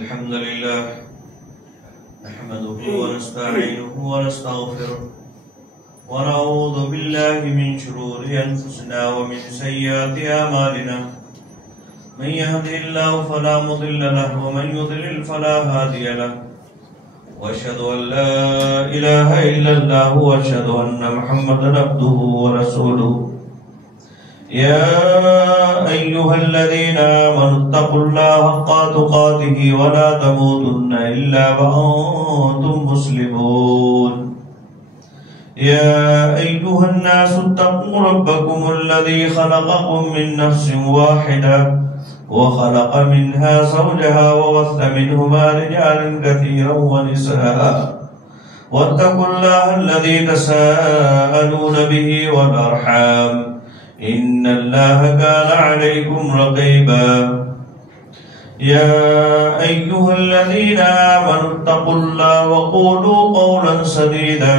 الحمد لله نحمده ونستعينه ونستغفره ونعوذ بالله من شرور أنفسنا ومن سيئات أعمالنا من يهده الله فلا مضل له ومن يضلل فلا هادي له وأشهد أن لا إله إلا الله وأشهد أن محمدا عبده ورسوله يا أيها الذين آمنوا اتقوا الله حق تقاته ولا تموتن إلا وأنتم مسلمون يا أيها الناس اتقوا ربكم الذي خلقكم من نفس واحدة وخلق منها زوجها وبث منهما رجالا كثيرا ونساء واتقوا الله الذي تساءلون به والأرحام إن الله كان عليكم رقيبا يا أيها الذين آمنوا اتقوا الله وقولوا قولا سديدا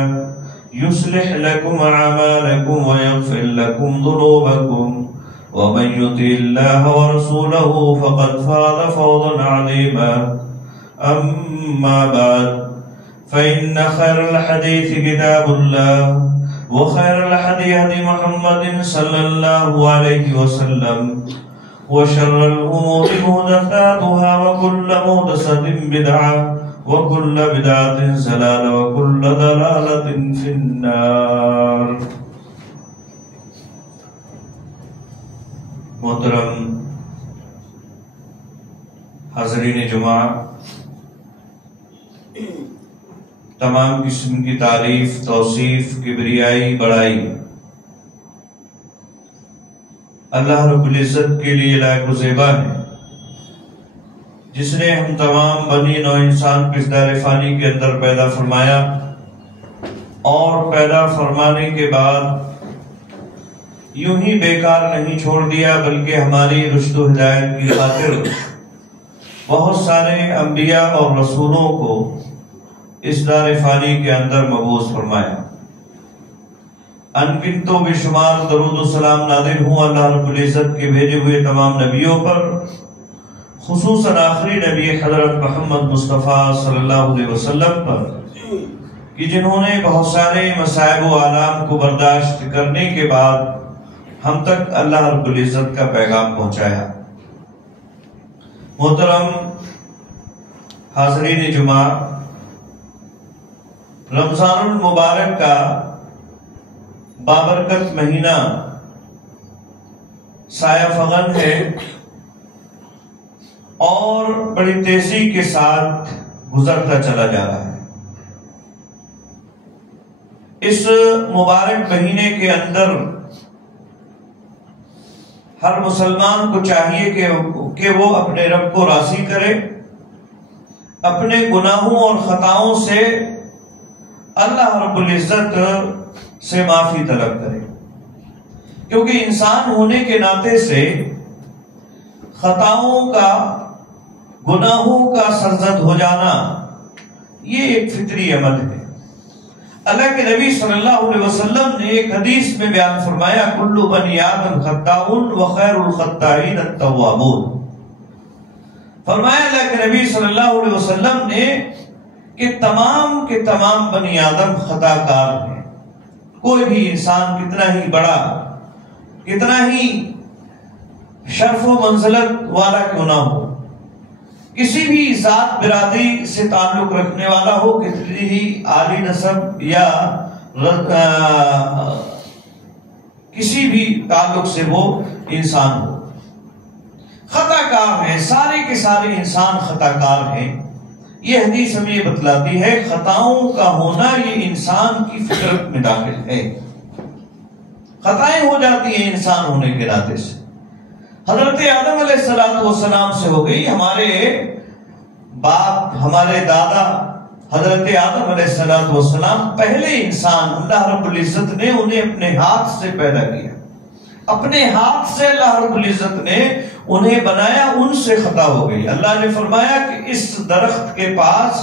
يصلح لكم أعمالكم ويغفر لكم ذنوبكم ومن يطع الله ورسوله فقد فاز فوزا عظيما أما بعد فإن خير الحديث كتاب الله وخير الهدي هدي محمد صلى الله عليه وسلم وشر الأمور محدثاتها وكل محدثة بدعة وكل بدعة ضلالة وكل ضلالة في النار. محترم حاضرین جمعہ، تمام قسم کی تعریف، توصیف، کبریائی، بڑائی اللہ رب العزت کے لیے لائق و زیبا ہے، جس نے ہم تمام بنی نوع انسان کو اس دار فانی کے اندر پیدا فرمایا اور پیدا فرمانے کے بعد یوں ہی بیکار نہیں چھوڑ دیا، بلکہ ہماری رشد و ہدایت کی خاطر بہت سارے انبیاء اور رسولوں کو اس دار فانی کے اندر مبعوث فرمایا. ان گنتوں بے شمار درود و سلام نازل ہوں اللہ رب العزت کے بھیجے ہوئے تمام نبیوں پر، خصوصاً آخری نبی حضرت محمد مصطفیٰ صلی اللہ علیہ وسلم پر، کہ جنہوں نے بہت سارے مصائب و آلام کو برداشت کرنے کے بعد ہم تک اللہ رب العزت کا پیغام پہنچایا. محترم حاضرین جمعہ، رمضان المبارک کا بابرکت مہینہ سایہ فغن ہے اور بڑی تیزی کے ساتھ گزرتا چلا جا رہا ہے. اس مبارک مہینے کے اندر ہر مسلمان کو چاہیے کہ وہ اپنے رب کو راضی کرے، اپنے گناہوں اور خطاؤں سے اللہ رب العزت سے معافی طلب کرے، کیونکہ انسان ہونے کے ناطے سے خطاؤں کا، گناہوں کا سرزد ہو جانا یہ ایک فطری عمل ہے. اللہ کے نبی صلی اللہ علیہ وسلم نے ایک حدیث میں بیان فرمایا، کل بنی آدم خطاؤن وخیر الخطائین التوابون. فرمایا اللہ کے نبی صلی اللہ علیہ وسلم نے کہ تمام کے تمام بنی آدم خطا کار ہیں. کوئی بھی انسان کتنا ہی بڑا، کتنا ہی شرف و منزلت والا کیوں نہ ہو، کسی بھی ذات برادری سے تعلق رکھنے والا ہو، کتنی ہی عالی نسب یا کسی بھی تعلق سے وہ انسان ہو، خطا کار ہیں. سارے کے سارے انسان خطا کار ہیں. یہ حدیث ہمیں یہ بتلاتی ہے خطاؤں کا ہونا یہ انسان کی فطرت میں داخل ہے. خطائیں ہو جاتی ہیں انسان ہونے کے ناطے سے. حضرت آدم علیہ السلام سے ہو گئی. ہمارے باپ، ہمارے دادا حضرت آدم علیہ السلام پہلے انسان، اللہ رب العزت نے انہیں اپنے ہاتھ سے پیدا کیا، اپنے ہاتھ سے اللہ رب العزت نے انہیں بنایا. ان سے خطا ہو گئی. اللہ نے فرمایا کہ اس درخت کے پاس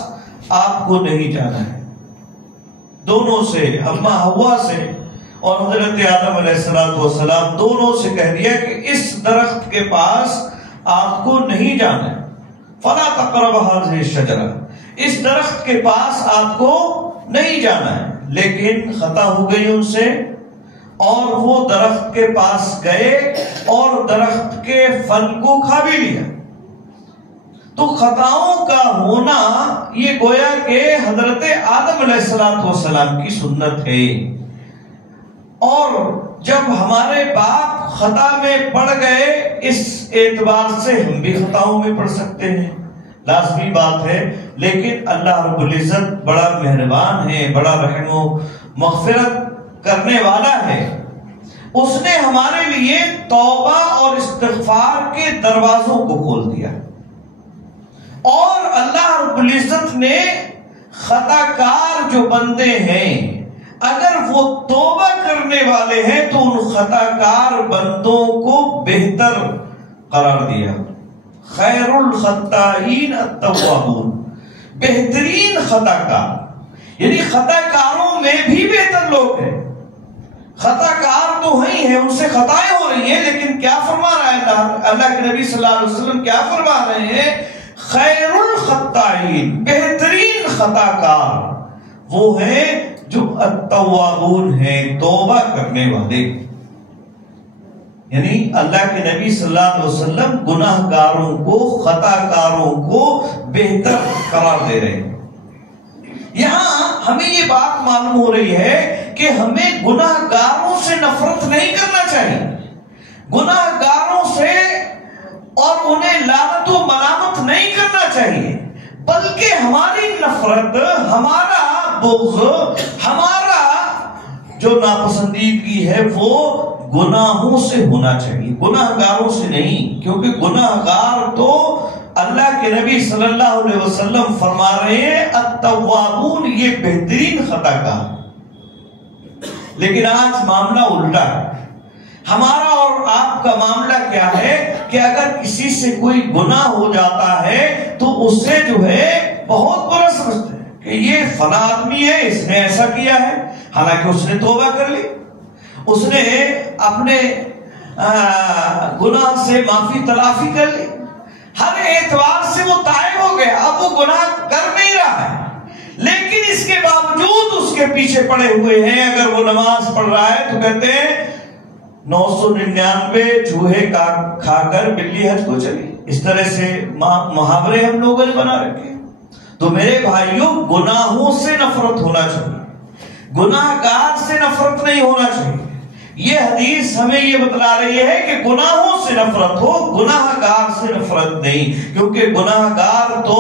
آپ کو نہیں جانا ہے. دونوں سے، اماں حوا سے اور حضرت آدم علیہ السلام دونوں سے کہہ دیا کہ اس درخت کے پاس آپ کو نہیں جانا ہے. فلا تقربوا هذه الشجرة، اس درخت کے پاس آپ کو نہیں جانا ہے. لیکن خطا ہو گئی ان سے اور وہ درخت کے پاس گئے اور درخت کے پھل کو کھا بھی لیا. تو خطاؤں کا ہونا یہ گویا کہ حضرت آدم علیہ السلام کی سنت ہے. اور جب ہمارے باپ خطا میں پڑ گئے اس اعتبار سے ہم بھی خطاؤں میں پڑ سکتے ہیں، لازمی بات ہے. لیکن اللہ رب العزت بڑا مہربان ہے، بڑا رحم و مغفرت کرنے والا ہے. اس نے ہمارے لیے توبہ اور استغفار کے دروازوں کو کھول دیا، اور اللہ رب العزت نے خطا کار جو بندے ہیں اگر وہ توبہ کرنے والے ہیں تو ان خطا کار بندوں کو بہتر قرار دیا. خیر الخطائین التوابون، بہترین خطا کار، یعنی خطا کاروں میں بھی بہتر لوگ ہیں. خطا کار تو ہی ہیں، ان سے خطائیں ہو رہی ہیں، لیکن کیا فرما رہا ہے اللہ کے نبی صلی اللہ علیہ وسلم؟ کیا فرما رہے ہیں؟ خیر الخطائین، بہترین خطا کار وہ ہیں جو التوابون ہیں، توبہ کرنے والے. یعنی اللہ کے نبی صلی اللہ علیہ وسلم گناہ گاروں کو، خطا کاروں کو بہتر قرار دے رہے ہیں. یہاں ہمیں یہ بات معلوم ہو رہی ہے کہ ہمیں گناہ گاروں سے نفرت نہیں کرنا چاہیے. گناہ گاروں سے اور انہیں لعنت و ملامت نہیں کرنا چاہیے، بلکہ ہماری نفرت، ہمارا بغض، ہمارا جو ناپسندیدگی ہے وہ گناہوں سے ہونا چاہیے، گناہ گاروں سے نہیں. کیونکہ گناہ گار تو اللہ کے نبی صلی اللہ علیہ وسلم فرما رہے ہیں التوابون، یہ بہترین خطا کار. لیکن آج معاملہ الٹا ہے. ہمارا اور آپ کا معاملہ کیا ہے کہ اگر کسی سے کوئی گناہ ہو جاتا ہے تو اس سے جو ہے بہت برا سمجھتے ہیں کہ یہ فلاں آدمی ہے، اس نے ایسا کیا ہے، حالانکہ اس نے توبہ کر لی، اس نے اپنے گناہ سے معافی تلافی کر لی، ہر اعتبار سے وہ تائب ہو گیا، اب وہ گناہ کر نہیں رہا ہے. لیکن اس کے باوجود اس کے پیچھے پڑے ہوئے ہیں. اگر وہ نماز پڑھ رہا ہے تو کہتے ہیں 999 چوہے کھا کر بلی حج کو چلی. اس طرح سے محاورے ہم لوگوں نے بنا رکھے. تو میرے بھائیوں، گناہوں سے نفرت ہونا چاہیے، گناہ گار سے نفرت نہیں ہونا چاہیے. یہ حدیث ہمیں یہ بتلا رہی ہے کہ گناہوں سے نفرت ہو، گناہ گار سے نفرت نہیں. کیونکہ گناہ گار تو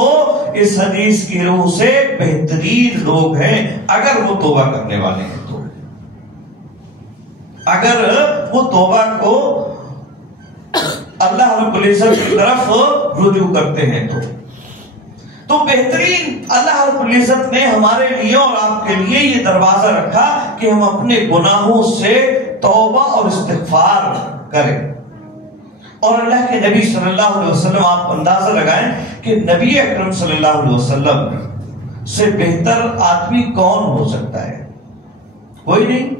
اس حدیث کی روح سے بہترین لوگ ہیں اگر وہ توبہ کرنے والے ہیں. تو اگر وہ توبہ کو اللہ رب العزت کی طرف رجوع کرتے ہیں تو بہترین اللہ رب العزت نے ہمارے لیے اور آپ کے لیے یہ دروازہ رکھا کہ ہم اپنے گناہوں سے توبہ اور استغفار کریں. اور اللہ کے نبی صلی اللہ علیہ وسلم، آپ اندازہ لگائیں کہ نبی اکرم صلی اللہ علیہ وسلم سے بہتر آدمی کون ہو سکتا ہے؟ کوئی نہیں.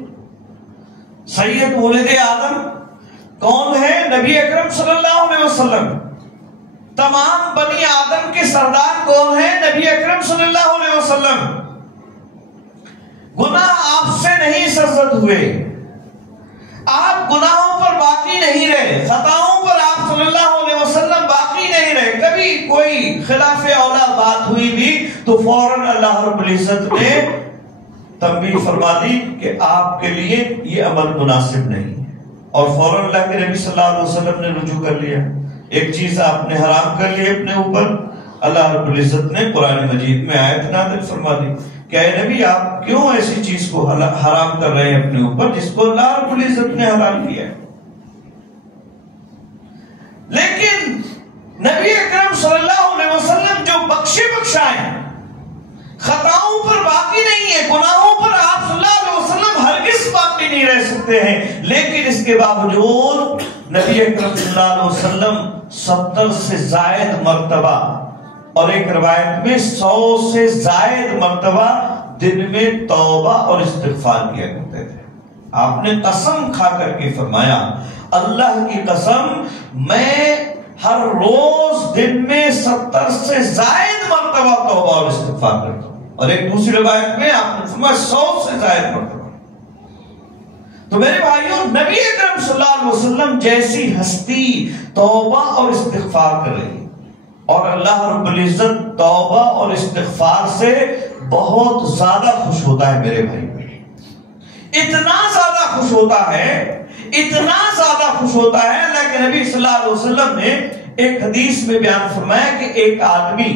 سید ولد آدم کون ہے؟ نبی اکرم صلی اللہ علیہ وسلم. تمام بنی آدم کے سردار کون ہیں؟ نبی اکرم صلی اللہ علیہ وسلم. گناہ آپ سے نہیں سرزد ہوئے، آپ گناہوں پر باقی نہیں رہے، خطاؤں پر آپ صلی اللہ علیہ وسلم باقی نہیں رہے. کبھی کوئی خلاف اولا بات ہوئی بھی تو فوراً اللہ رب العزت نے تنبیہ فرما دی کہ آپ کے لیے یہ عمل مناسب نہیں ہے، اور فوراً اللہ کے نبی صلی اللہ علیہ وسلم نے رجوع کر لیا. ایک چیز آپ نے حرام کر لی اپنے اوپر، اللہ رب العزت نے قرآن مجید میں آیت نازل فرما دی کہ اے نبی، آپ کیوں ایسی چیز کو حرام کر رہے ہیں اپنے اوپر جس کو اللہ رب العزت نے حلال کیا ہے. لیکن نبی اکرم صلی اللہ علیہ وسلم جو بخشائیں، خطاؤں پر باقی نہیں ہے، گناہوں پر آپ صلی اللہ علیہ وسلم ہرگز باقی نہیں رہ سکتے ہیں. لیکن اس کے باوجود نبی اکرم صلی اللہ علیہ وسلم 70 سے زائد مرتبہ اور ایک روایت میں 100 سے زائد مرتبہ دن میں توبہ اور استغفار کیا کرتے تھے. آپ نے قسم کھا کر کے فرمایا، اللہ کی قسم، میں ہر روز دن میں 70 سے زائد مرتبہ توبہ اور استغفار کرتا ہوں، اور ایک دوسری روایت میں آپ نے فرمایا 100 سے زائد مرتبہ۔ تو میرے بھائیوں، نبی اکرم صلی اللہ علیہ وسلم جیسی ہستی توبہ اور استغفار کر رہی، اور اللہ رب العزت توبہ اور استغفار سے بہت زیادہ خوش ہوتا ہے میرے بھائی، اتنا زیادہ خوش ہوتا ہے، اتنا زیادہ خوش ہوتا ہے۔ اللہ کے نبی صلی اللہ علیہ وسلم نے ایک حدیث میں بیان فرمایا کہ ایک آدمی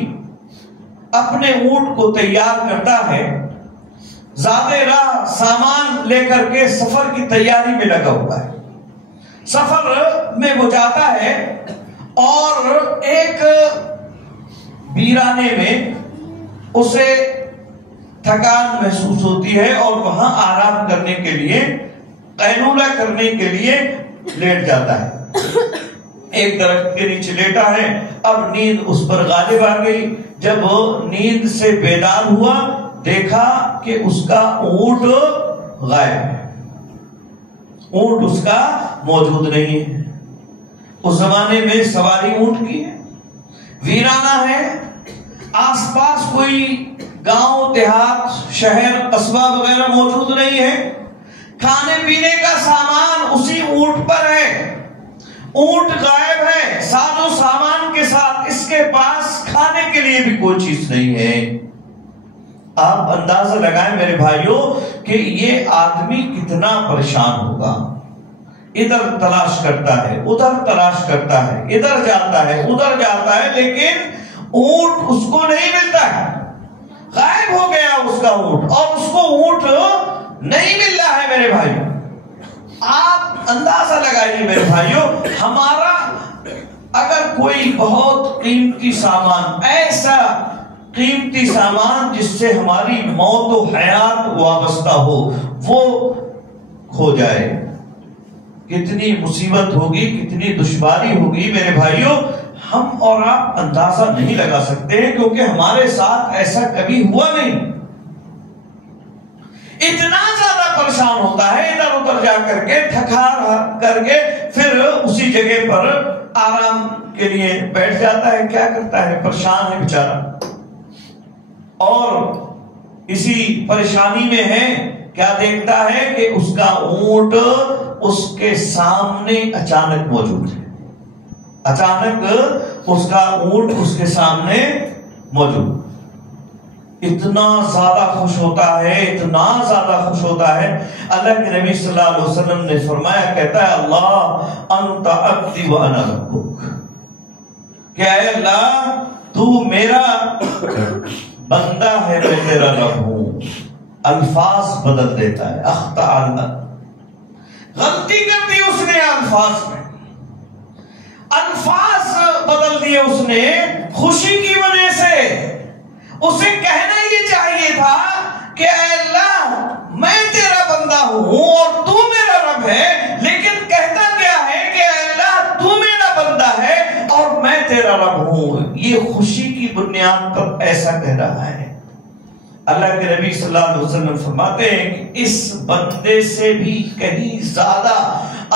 اپنے اونٹ کو تیار کرتا ہے، زیادہ راہ سامان لے کر کے سفر کی تیاری میں لگا ہوا ہے، سفر میں وہ جاتا ہے اور ایک ویرانے میں اسے تھکان محسوس ہوتی ہے اور وہاں آرام کرنے کے لیے، قیلولہ کرنے کے لیے لیٹ جاتا ہے، ایک درخت کے نیچے لیٹا ہے۔ اب نیند اس پر غالب آ گئی، جب نیند سے بیدار ہوا دیکھا کہ اس کا اونٹ غائب ہے، اونٹ اس کا موجود نہیں ہے۔ اس زمانے میں سواری اونٹ کی ہے، ویرانہ ہے، آس پاس کوئی گاؤں دیہات شہر قصبہ وغیرہ موجود نہیں ہے، کھانے پینے کا سامان اسی اونٹ پر ہے، اونٹ غائب ہے ساز و سامان کے ساتھ، اس کے پاس کھانے کے لیے بھی کوئی چیز نہیں ہے۔ آپ اندازہ لگائیں میرے بھائیوں کہ یہ آدمی کتنا پریشان ہوگا، ادھر تلاش کرتا ہے، ادھر تلاش کرتا ہے، ادھر جاتا ہے، ادھر جاتا ہے، لیکن اونٹ اس کو نہیں ملتا ہے، غائب ہو گیا اس کا اونٹ، اور اس کو اونٹ نہیں مل رہا ہے میرے بھائیوں۔ آپ اندازہ لگائیے میرے بھائیوں، ہمارا اگر کوئی بہت قیمتی سامان، ایسا قیمتی سامان جس سے ہماری موت و حیات وابستہ ہو، وہ کھو جائے، کتنی مصیبت ہوگی، کتنی دشواری ہوگی میرے بھائیوں، ہم اور آپ اندازہ نہیں لگا سکتے، کیونکہ ہمارے ساتھ ایسا کبھی ہوا نہیں۔ اتنا زیادہ پریشان ہوتا ہے، ادھر ادھر جا کر کے تھکا کر کے پھر اسی جگہ پر آرام کے لیے بیٹھ جاتا ہے، کیا کرتا ہے، پریشان ہے بیچارہ، اور اسی پریشانی میں ہے، کیا دیکھتا ہے کہ اس کا اونٹ اس کے سامنے اچانک موجود ہے، اچانک اس کا اونٹ اس کے سامنے موجود۔ اتنا زیادہ خوش ہوتا ہے، اتنا زیادہ خوش ہوتا ہے، اللہ کے نبی صلی اللہ علیہ وسلم نے فرمایا، کہتا ہے اللہ انت عبدی وانا ربک، کہ اے اللہ تو میرا بندہ ہے، میں تیرا رب ہوں۔ الفاظ بدل دیتا ہے، اخطا اللہ، غلطی کر دی اس نے، الفاظ بدل دیے اس نے خوشی کی وجہ سے۔ اسے کہنا یہ چاہیے تھا کہ اے اللہ میں تیرا بندہ ہوں اور تو میرا رب ہے، لیکن کہتا کیا ہے کہ اے اللہ تو میرا بندہ ہے اور میں تیرا رب ہوں۔ یہ خوشی کی بنیاد پر ایسا کہہ رہا ہے۔ اللہ کے نبی صلی اللہ علیہ وسلم فرماتے ہیں کہ اس بندے سے بھی کہیں زیادہ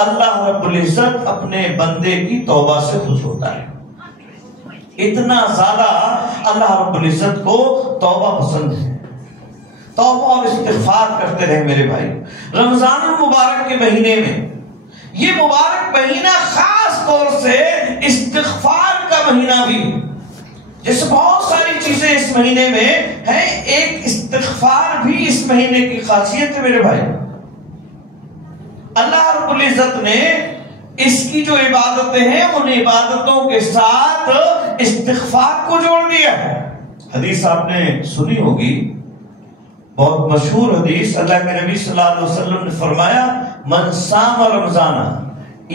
اللہ رب العزت اپنے بندے کی توبہ سے خوش ہوتا ہے، اتنا زیادہ اللہ رب العزت کو توبہ پسند ہے۔ توبہ اور استغفار کرتے رہے میرے بھائی۔ رمضان المبارک کے مہینے میں، یہ مبارک مہینہ خاص طور سے استغفار کا مہینہ بھی، جیسے بہت ساری چیزیں اس مہینے میں ہیں، ایک استغفار بھی اس مہینے کی خاصیت ہے میرے بھائی۔ اللہ رب العزت نے اس کی جو عبادتیں ہیں ان عبادتوں کے ساتھ استغفار کو جوڑ دیا ہے۔ حدیث آپ نے سنی ہوگی، بہت مشہور حدیث، اللہ کے نبی صلی اللہ علیہ وسلم نے فرمایا من صام رمضان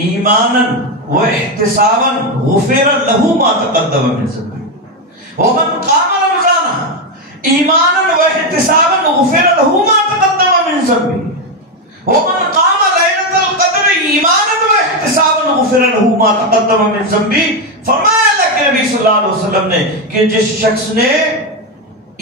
ایمانا واحتسابا غفر له ما تقدم من ذنبه ومن قام رمضان ایمانا واحتسابا غفر له ما تقدم من ذنبه ومن قام ليلة القدر ایمانا واحتسابا غفر له ما تقدم من ذنبه۔ فرمایا اللہ کے نبی صلی اللہ علیہ وسلم نے کہ جس شخص نے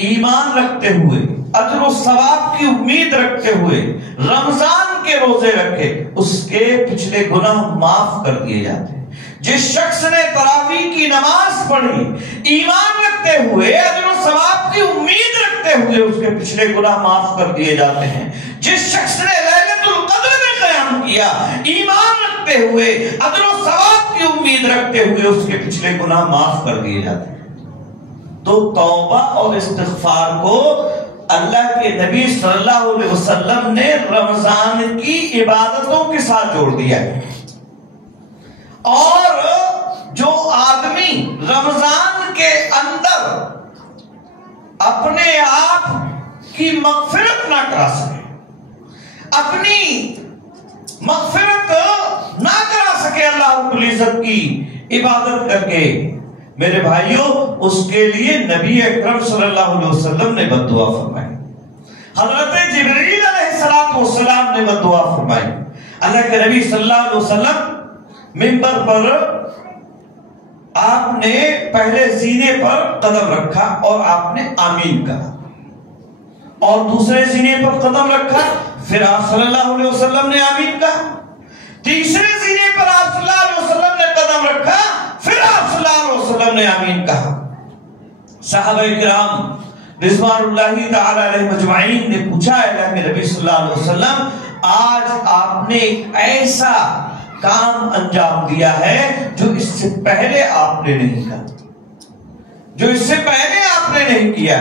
ایمان رکھتے ہوئے، اجر و ثواب کی امید رکھتے ہوئے رمضان کے روزے رکھے، اس کے پچھلے گناہ معاف کر دیے جاتے ہیں۔ جس شخص نے تراویح کی نماز پڑھی ایمان رکھتے ہوئے، اجر و ثواب کی امید رکھتے ہوئے، اس کے پچھلے گناہ معاف کر دیے جاتے ہیں۔ جس شخص نے لیلۃ القدر میں قیام کیا ایمان رکھتے ہوئے، اجر و ثواب کی امید رکھتے ہوئے، اس کے پچھلے گناہ معاف کر دیے جاتے ہیں۔ تو توبہ اور استغفار کو اللہ کے نبی صلی اللہ علیہ وسلم نے رمضان کی عبادتوں کے ساتھ جوڑ دیا ہے۔ اور جو آدمی رمضان کے اندر اپنے آپ کی مغفرت نہ کرا سکے، اپنی مغفرت نہ کرا سکے اللہ رب العزت کی عبادت کر کے، میرے بھائیوں، اس کے لیے نبی اکرم صلی اللہ علیہ وسلم نے بد دعا فرمائی، حضرت جبریل علیہ السلام نے بد دعا فرمائی۔ اللہ کے نبی صلی اللہ علیہ وسلم منبر پر آپ نے پہلے سینے پر قدم رکھا اور آپ نے آمین کہا، اور دوسرے سینے پر قدم رکھا، پھر آپ صلی اللہ علیہ وسلم نے آمین کہا، تیسرے سینے پر آپ صلی اللہ علیہ وسلم نے قدم رکھا، پھر آپ صلی اللہ علیہ وسلم نے آمین کہا۔ صحابہ کرام رضوان اللہ تعالی علیہ مجمعین نے پوچھا، اللہ کے نبی صلی اللہ علیہ وسلم، آج آپ نے ایک ایسا کام انجام دیا ہے جو اس سے پہلے آپ نے نہیں کیا، جو اس سے پہلے آپ نے نہیں کیا۔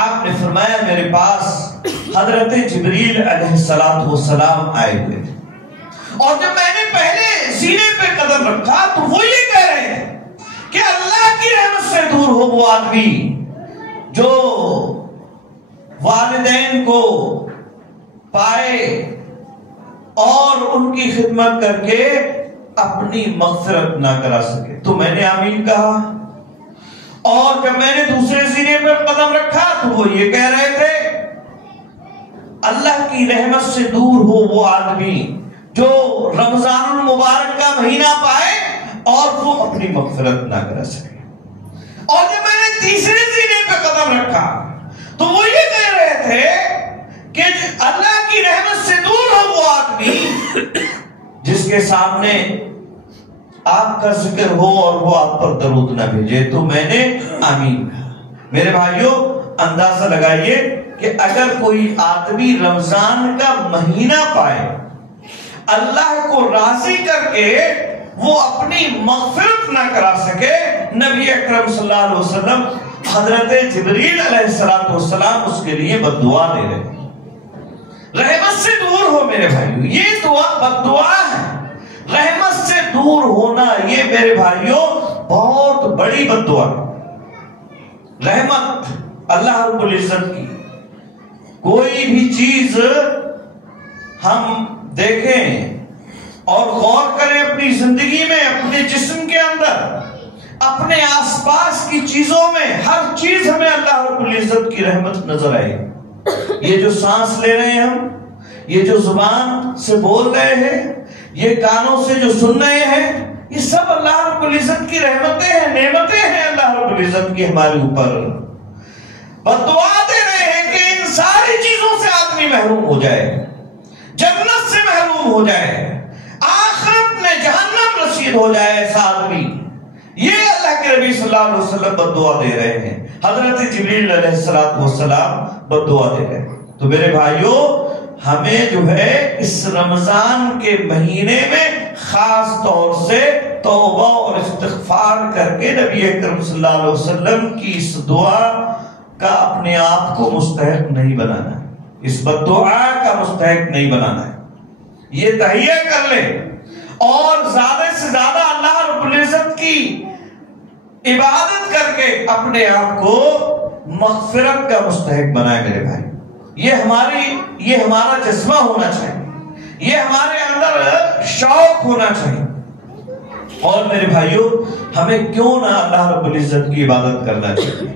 آپ نے فرمایا، میرے پاس حضرت جبریل علیہ السلام آئے ہوئے تھے، اور جب میں نے پہلے سینے پہ قدم رکھا تو وہ یہ کہہ رہے تھے کہ اللہ کی رحمت سے دور ہو وہ آدمی جو والدین کو پائے اور ان کی خدمت کر کے اپنی مغفرت نہ کرا سکے۔ تو میں نے آمین کہا، اور جب میں نے دوسرے سینے پر قدم رکھا تو وہ یہ کہہ رہے تھے، اللہ کی رحمت سے دور ہو وہ آدمی جو رمضان المبارک کا مہینہ پائے اور وہ اپنی مغفرت نہ کرا سکے۔ اور جب میں نے تیسرے سینے پہ قدم رکھا تو وہ یہ کہہ رہے تھے کہ اللہ کی رحمت سے دور ہو وہ آدمی جس کے سامنے آپ کا ذکر ہو اور وہ آپ پر درود نہ بھیجے۔ تو میں نے آمین کہا۔ میرے بھائیوں، اندازہ لگائیے کہ اگر کوئی آدمی رمضان کا مہینہ پائے، اللہ کو راضی کر کے وہ اپنی مغفرت نہ کرا سکے، نبی اکرم صلی اللہ علیہ وسلم حضرت جبریل علیہ السلام اس کے لیے بد دعا دے رہے ہیں، رحمت سے دور ہو۔ میرے بھائیوں، یہ دعا بد دعا ہے۔ رحمت سے دور ہونا یہ میرے بھائیوں بہت بڑی بد دعا ہے۔ رحمت اللہ رب العزت کی، کوئی بھی چیز ہم دیکھیں اور غور کریں اپنی زندگی میں، اپنے جسم کے اندر، اپنے آس پاس کی چیزوں میں، ہر چیز ہمیں اللہ رب العزت کی رحمت نظر آئے۔ یہ جو سانس لے رہے ہیں ہم، یہ جو زبان سے بول رہے ہیں، یہ کانوں سے جو سن رہے ہیں، یہ سب اللہ رب العزت کی رحمتیں ہیں، نعمتیں ہیں اللہ رب العزت کی ہمارے اوپر۔ بد دعا دے رہے ہیں کہ ان ساری چیزوں سے آدمی محروم ہو جائے، جنت سے محروم ہو جائے، آخرت میں جہنم رسید ہو جائے ایسا آدمی۔ یہ اللہ کے نبی صلی اللہ علیہ وسلم بد دعا دے رہے ہیں، حضرت جبریل علیہ السلام بد دعا دے رہے ہیں۔ تو میرے بھائیوں، ہمیں جو ہے اس رمضان کے مہینے میں خاص طور سے توبہ اور استغفار کر کے نبی اکرم صلی اللہ علیہ وسلم کی اس دعا کا اپنے آپ کو مستحق نہیں بنانا، اس بد دعا کا مستحق نہیں بنانا ہے۔ یہ تہیہ کر لے اور زیادہ سے زیادہ اللہ رب العزت کی عبادت کر کے اپنے آپ کو مغفرت کا مستحق بنائے۔ میرے بھائی، یہ ہمارا جذبہ ہونا چاہیے، یہ ہمارے اندر شوق ہونا چاہیے۔ اور میرے بھائیوں، ہمیں کیوں نہ اللہ رب العزت کی عبادت کرنا چاہیے؟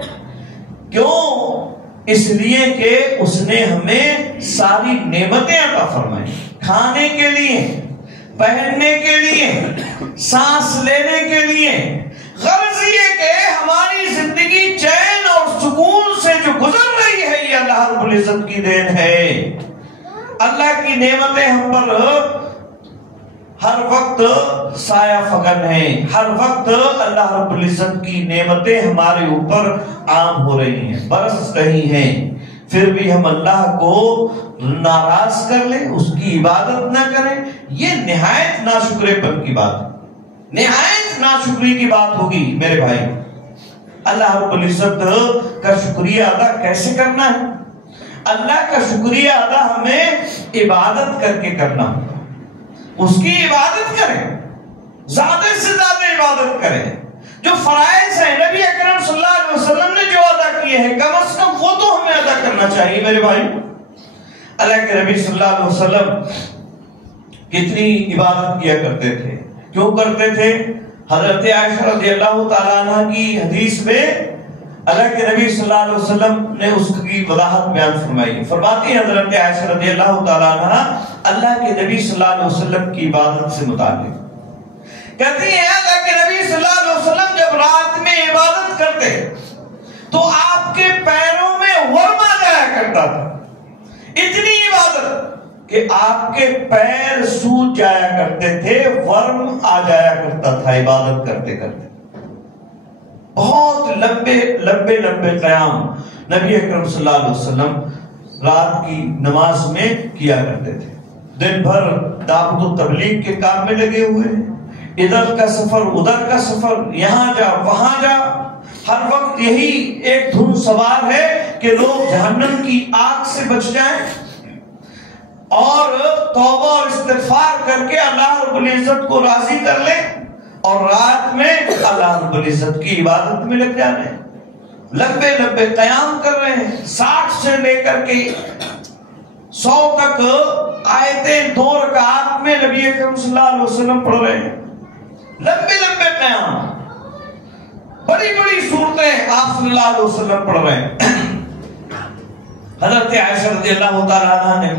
کیوں؟ اس لیے کہ اس نے ہمیں ساری نعمتیں عطا فرمائی، کھانے کے لیے، پہننے کے لیے، سانس لینے کے لیے۔ غرض یہ کہ ہماری زندگی چین اور سکون سے جو گزر رہی ہے، یہ اللہ رب العزت کی دین ہے۔ اللہ کی نعمتیں ہم پر ہر وقت سایہ فگن ہے، ہر وقت اللہ رب العزت کی نعمتیں ہمارے اوپر عام ہو رہی ہیں، برس رہی ہیں، پھر بھی ہم اللہ کو ناراض کر لیں، اس کی عبادت نہ کریں، یہ نہایت ناشکرے پن کی بات، نہایت ناشکری کی بات ہوگی میرے بھائی۔ اللہ رب العزت کا شکریہ ادا کیسے کرنا ہے؟ اللہ کا شکریہ ادا ہمیں عبادت کر کے کرنا ہوگا، اس کی عبادت کریں، زیادہ سے زیادہ عبادت کریں، جو فرائض ہیں نبی اکرم صلی اللہ علیہ وسلم نے جو ادا کیے ہیں کم از کم وہ تو ہمیں ادا کرنا چاہیے میرے بھائی۔ اللہ کے نبی صلی اللہ علیہ وسلم کتنی عبادت کیا کرتے تھے، کیوں کرتے تھے؟ حضرت عائشہ رضی اللہ تعالیٰ عنہ کی حدیث میں اللہ کے نبی صلی اللہ علیہ وسلم نے اس کی وضاحت بیان فرمائی، فرماتی ہے حضرت عائشہ رضی اللہ تعالیٰ عنہ اللہ کے نبی صلی اللہ علیہ وسلم کی عبادت سے متعلق کہتی ہیں اللہ کے نبی صلی اللہ علیہ وسلم جب رات میں عبادت کرتے تو آپ کے پیروں میں ورم آ جایا کرتا تھا، اتنی عبادت کہ آپ کے پیر سوج جایا کرتے تھے، ورم آ جایا کرتا تھا عبادت کرتے کرتے۔ بہت لمبے لمبے لمبے قیام نبی اکرم صلی اللہ علیہ وسلم رات کی نماز میں کیا کرتے تھے، دن بھر دعوت و تبلیغ کے کام میں لگے ہوئے ہیں، ادھر کا سفر ادھر کا سفر، یہاں جا وہاں جا، ہر وقت یہی ایک دھن سوار ہے کہ لوگ جہنم کی آگ سے بچ جائیں اور توبہ اور استغفار کر کے اللہ رب العزت کو راضی کر لیں، اور رات میں اللہ رب العزت کی عبادت میں لگ جانے، لمبے لمبے قیام کر رہے ہیں، 60 سے لے کر کے 100 تک آیتیں 2 رکعات میں نبی اکرم صلی اللہ علیہ وسلم پڑھ رہے ہیں، لمبے لمبے قیام، بڑی بڑی صورتیں آپ صلی اللہ علیہ وسلم پڑھ رہے ہیں۔ حضرت عائشہ رضی اللہ تعالیٰ عنہ نے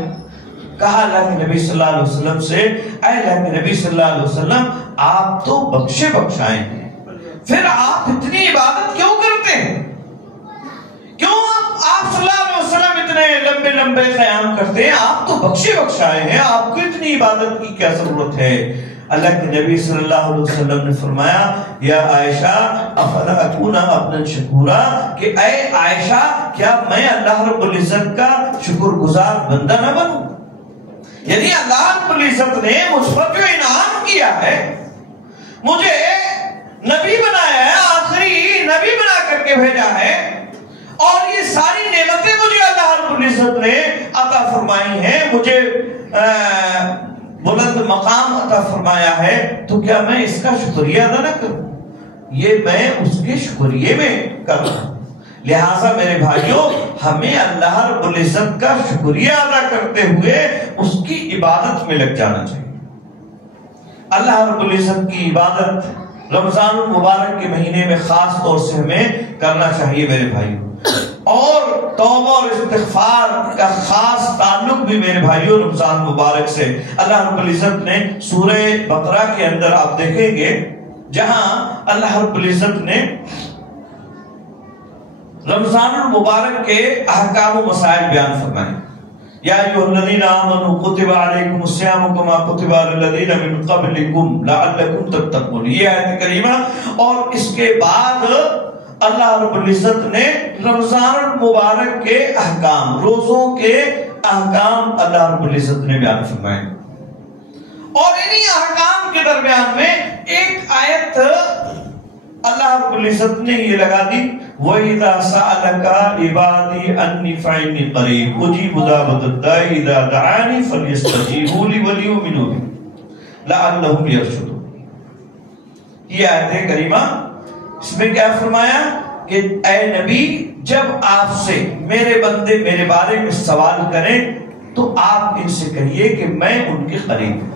کہا اللہ کے نبی صلی اللہ علیہ وسلم سے، اے اللہ کے نبی صلی اللہ علیہ وسلم آپ تو بخشے بخشائے ہیں، پھر آپ اتنی عبادت کیوں کرتے ہیں؟ کیوں آپ صلی اللہ علیہ وسلم اتنے لمبے لمبے قیام کرتے ہیں؟ آپ تو بخشے بخشائے ہیں، آپ کو اتنی عبادت کی کیا ضرورت ہے؟ اللہ کے نبی صلی اللہ علیہ وسلم نے فرمایا، یا عائشہ افلا اکون عبدا شکورا، کہ اے عائشہ کیا میں اللہ رب العزت کا شکر گزار بندہ نہ بنوں؟ یعنی اللہ رب العزت نے مجھ پر جو انعام کیا ہے، مجھے نبی بنایا ہے، آخری نبی بنا کر کے بھیجا ہے، اور یہ ساری نعمتیں مجھے اللہ رب العزت نے عطا فرمائی ہیں، مجھے بلند مقام عطا فرمایا ہے، تو کیا میں اس کا شکریہ ادا نہ کروں؟ یہ میں اس کے شکریہ میں کر رہا ہوں۔ لہٰذا میرے بھائیوں، ہمیں اللہ رب العزت کا شکریہ ادا کرتے ہوئے اس کی عبادت میں لگ جانا چاہیے۔ اللہ رب العزت کی عبادت رمضان المبارک کے مہینے میں خاص طور سے ہمیں کرنا چاہیے میرے بھائیوں، اور توبہ اور استغفار کا خاص تعلق بھی میرے بھائیوں رمضان مبارک سے۔ اللہ رب العزت نے سورہ بقرہ کے اندر آپ دیکھیں گے جہاں اللہ رب العزت نے رمضان المبارک کے احکام و مسائل بیان فرمائے، یا ایھا الذین آمنوا کتب علیکم الصیام کما کتب علی الذین من قبلکم لعلکم تتقون، یہ آیت کریمہ، اور اس کے بعد اللہ رب العزت نے رمضان المبارک کے احکام، روزوں کے احکام اللہ رب العزت نے بیان فرمائے، اور انہی احکام کے درمیان میں ایک آیت اللہ رب العزت نے یہ لگا دی، وَإِذَا سَأَلَكَ عِبَادِي عَنِّي فَإِنِّي قَرِيبٌ أُجِيبُ دَعْوَةَ الدَّاعِ إِذَا دَعَانِ فَلْيَسْتَجِيبُوا لِي وَلْيُؤْمِنُوا بِي لَعَلَّهُمْ يَرْشُدُونَ۔ یہ آیت کریمہ اس میں کیا فرمایا کہ اے نبی جب آپ سے میرے بندے میرے بارے میں سوال کریں تو آپ ان سے کہیے کہ میں ان کے قریب ہوں۔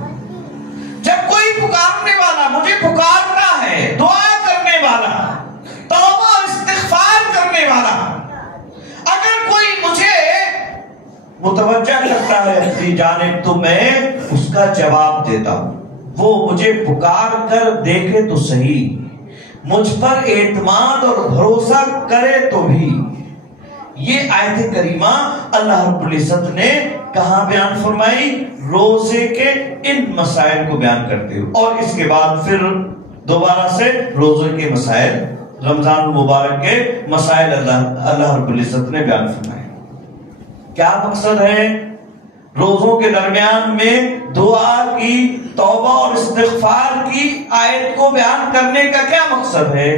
جب کوئی پکارنے والا مجھے پکارنا ہے، دعا کرنے والا، توبہ اور استغفار کرنے والا، اگر کوئی مجھے متوجہ کرتا ہے اپنی جانب تو میں اس کا جواب دیتا ہوں، وہ مجھے پکار کر دیکھے تو صحیح، مجھ پر اعتماد اور بھروسہ کرے تو بھی۔ یہ آیت کریمہ اللہ رب العزت نے کہاں بیان فرمائی؟ روزے کے ان مسائل کو بیان کرتے ہوئے، اور اس کے بعد پھر دوبارہ سے روزے کے مسائل، رمضان المبارک کے مسائل اللہ رب العزت نے بیان فرمائے۔ کیا مقصد ہے؟ روزوں کے درمیان میں دعا کی، توبہ اور استغفار کی آیت کو بیان کرنے کا کیا مقصد ہے؟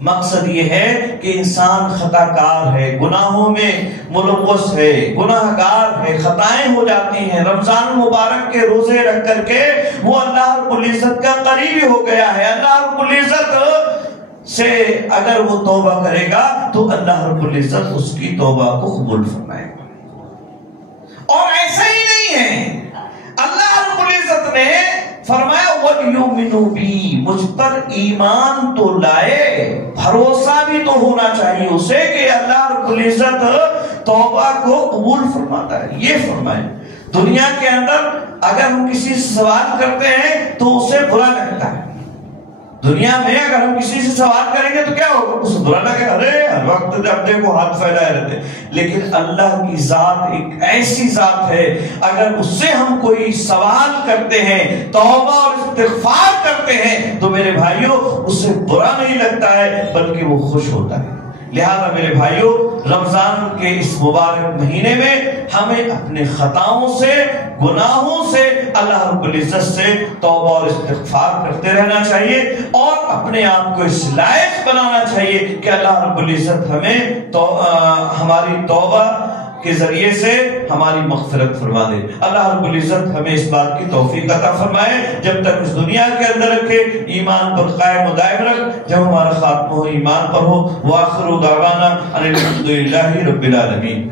مقصد یہ ہے کہ انسان خطا کار ہے، گناہوں میں ملوث ہے، گناہ گار ہے، خطائیں ہو جاتی ہیں۔ رمضان المبارک کے روزے رکھ کر کے وہ اللہ رب العزت کا قریبی ہو گیا ہے۔ اللہ رب العزت سے اگر وہ توبہ کرے گا تو اللہ رب العزت اس کی توبہ کو قبول فرمائے گا۔ اور ایسا ہی نہیں ہے، اللہ رب العزت نے فرمایا وَلْيُؤْمِنُوا بِي، مجھ پر ایمان تو لائے، بھروسہ بھی تو ہونا چاہیے اسے کہ اللہ رب العزت توبہ کو قبول فرماتا ہے۔ یہ فرمائے دنیا کے اندر اگر ہم کسی سے سوال کرتے ہیں تو اسے برا لگتا ہے، دنیا میں اگر ہم کسی سے سوال کریں گے تو کیا ہوگا؟ اسے برا لگے، ارے ہر وقت اپنے کو ہاتھ پھیلائے رہتے۔ لیکن اللہ کی ذات ایک ایسی ذات ہے، اگر اس سے ہم کوئی سوال کرتے ہیں، توبہ اور استغفار کرتے ہیں تو میرے بھائیوں اسے برا نہیں لگتا ہے بلکہ وہ خوش ہوتا ہے۔ لہذا میرے بھائیوں، رمضان کے اس مبارک مہینے میں ہمیں اپنے خطاؤں سے، گناہوں سے اللہ رب العزت سے توبہ اور استغفار کرتے رہنا چاہیے، اور اپنے آپ کو اس لائق بنانا چاہیے کہ اللہ رب العزت ہمیں ہماری توبہ کے ذریعے سے ہماری مغفرت فرما دے۔ اللہ رب العزت ہمیں اس بات کی توفیق عطا فرمائے، جب تک اس دنیا کے اندر رکھے، ایمان پر قائم و دائم رکھ، جب ہمارا خاتمہ ہو ایمان پر ہو۔ وآخر دعوانا ان الحمد للہ رب العالمین۔